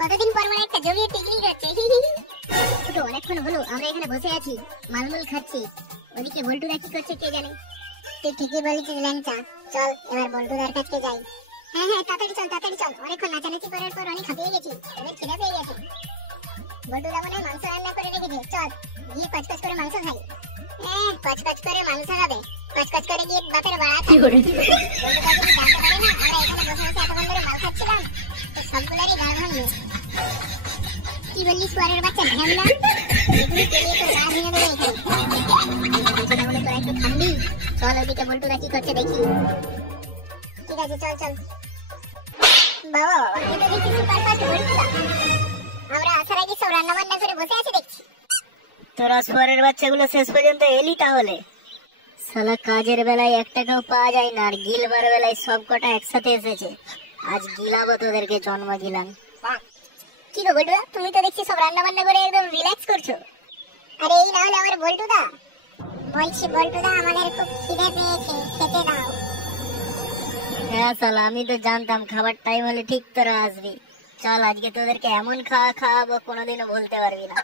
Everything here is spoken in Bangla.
কতদিন পর মানে একটা জমিয়ে পিকনিক হচ্ছে। ছোট অনেকক্ষণ হলো আমরা এখানে বসে আছি, মালমুল খাচ্ছি। ওদিকে বল্টুদা কি করছে কে জানে। তুই ঠিকই বলেছিস ল্যাংচা, চল এবার বল্টুদার কাছে যাই। হ্যাঁ হ্যাঁ তাড়াতাড়ি চল, অনেকক্ষণ নাচানাচি করার পর অনেক হাঁপিয়ে গেছি, এবার খিদে পেয়ে গেছে। বল্টুদা মনে হয় মাংস রান্না করে রেখেছে, চল গিয়ে কচকচ করে মাংস খাই। কচকচ করে মাংস খাবে, কচকচ করে গিয়ে বাপের বাড়া খাই। বল্টুদা যদি জানতে পারে না আমরা এখানে বসে বসে এতক্ষণ ধরে মাল খাচ্ছিলাম, তো সবগুলোরই গাল ভাঙবে। কি বললি সুয়ারের বাচ্চা ঢ্যামলা, এগুলি পেলিয়ে তোর গা ভেঙে দেবে এখানে। তোরা একটু থামবি, চল ওদিকে বল্টুদা কি করছে দেখি। ঠিক আছে চল। বাবা এটা দেখছি সুপার ফাস্ট বল্টুদা, আমরা আসার আগে সব রান্না বান্না করে বসে আছে দেখছি। তোরা সুয়ারের বাচ্চাগুলো শেষ পর্যন্ত এলি তাহলে? শালা কাজের বেলায় এক টাকাও পাওয়া যায় না, আর গিলবার বেলায় সব কটা একসাথে এসেছে। আজ গিলাবো তোদেরকে, জন্ম গিলাম। কি গো বল্টুদা, তুমি তো দেখছি সব রান্না বান্না করে একদম রিল্যাক্স করছো। আরে এই না হলে আমার বল্টুদা, বলছি বল্টুদা আমাদের খুব খিদে পেয়েছে, খেতে দাও। হ্যাঁ শালা, আমি তো জানতাম খাবার টাইম হলে ঠিক তোরা আসবি। চল আজকে তোদেরকে এমন খাওয়াবো কোনোদিনও বলতে পারবি না।